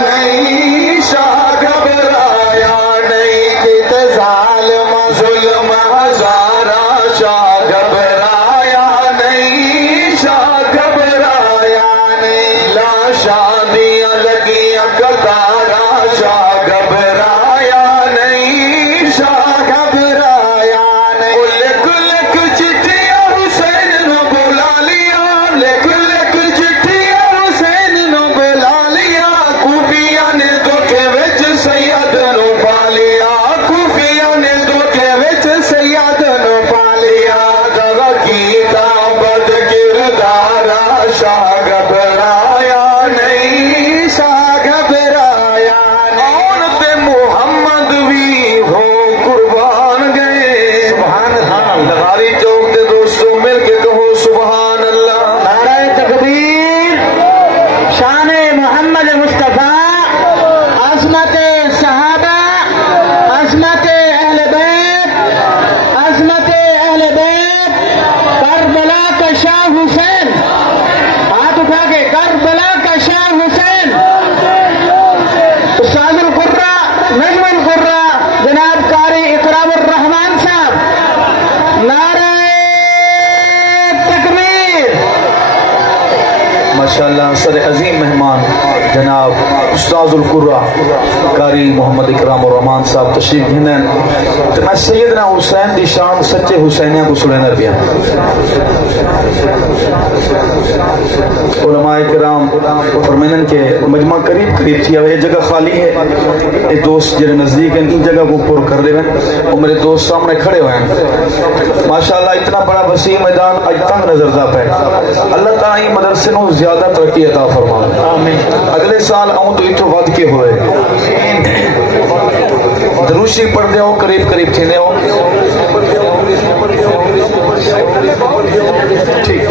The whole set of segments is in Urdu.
نہیں شاہ گھبرایا نہیں کت ظالم ظلم ہزارہ شاہ گھبرایا نہیں شاہ گھبرایا نہیں لاشاں دیاں لگیاں قطارہ شاہ گھبرایا نہیں شاہ گھبرایا نہیں لکھ لکھ چٹھیاں حسین نو بلا لیا لکھ لکھ چٹھیاں حسین نو بلا لیا کوفیاں نے دھوکے وچ سید نو پا لیا کوفیاں نے دھوکے وچ سید نو پا لیا دغا کیتا بد کردارا شاہ گھبرایا نہیں شاہ گھبرایا نہیں تے محمد بھی ہو قربان گئے سبحان اللہ لغاری چوک دے دوستوں مل کے کہو سبحان اللہ نعرہ تکبیر شان محمد مصطفیٰ عظمت صحابہ عظمت اہل بیت عظمت اہل بیت کربلا کا شاہ حسین ہاتھ اٹھا کے کربلا کا شاہ حسین استاد القرہ نجم القرہ جناب قاری اکرام الرحمان صاحب نعرہ تکبیر ماشاءاللہ سر عظیم مہمان جناب استاذ القرہ قاری محمد اکرام الرحمان صاحب تشریف گھنن تو میں سیدنا حسین دی شان سچے حسینیاں کو سنینا پیا علماء کرام فرمینن کے مجمع قریب قریب تھی یہ جگہ خالی ہے یہ دوست جنہیں نزدیک ہیں ان جگہ کو پر کر دے اور میرے دوست سامنے کھڑے ہوئے ہیں ماشاءاللہ اتنا بڑا وسیع میدان اج تنگ نظر دا پہ اللہ تعالیٰ ہی مدرسے نو زیادہ ترقی عطا فرما اگلے سال آؤں تو اتو ود کے ہوئے دروشی پڑھ دے ہو قریب قریب تھے ہو ٹھیک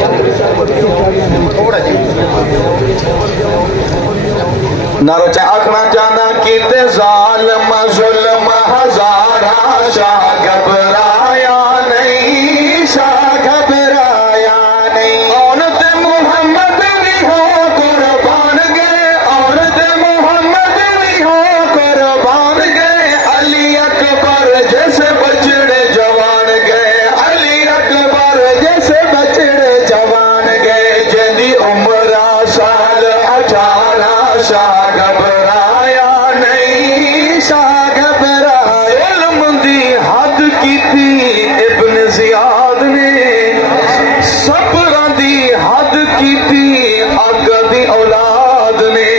نارو چاہ آکھنا چاہنا کیتے ظالم ظلم ہزارہ شاہ گھبرایا نہیں شاہ گھبرایا نہیں عورت محمد بھی ہو قربان گئے عورت محمد بھی ہو قربان گئے علی اکبر جیسے بچڑے جوان گئے علی اکبر جیسے بچڑے جوان گئے جدی عمرہ سال 18 شاہ گھبرایا نہیں شاہ گھبرایا علم دی حد کی تھی ابن زیاد نے صبر دی حد کی تھی آقا دی اولاد نے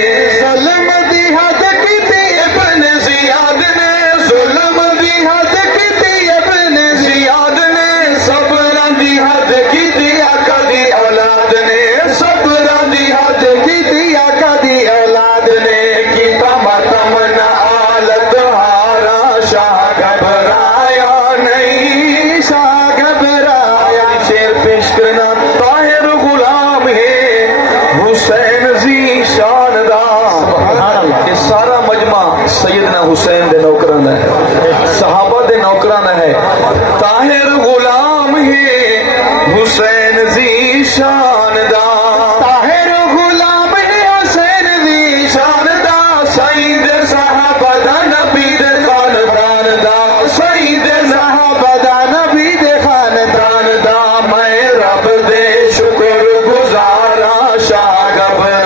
ظلم دی حد کی تھی ابن زیاد نے ظلم دی حد کی تھی ابن زیاد نے صبر دی حد کی تھی آقا دی اولاد نے صبر دی حد کی تھی آقا دی اولاد نے کیتا ماتمنا آلت ہارا شاہ گھبرایا نہیں شاہ گھبرایا شیر پیش کرنا طاہر غلام ہے حسین زی شان دا یہ سارا مجمع سیدنا حسین دے نوکران ہے صحابہ دے نوکران ہے طاہر غلام ہے حسین زی شان دا طاہر غلام ہے حسین زی شان دا سید صحابہ دا نبی دے خاندان دا سید صحابہ دا نبی دے خاندان دا میں رب دے شکر گزارا شاہ گھبرایا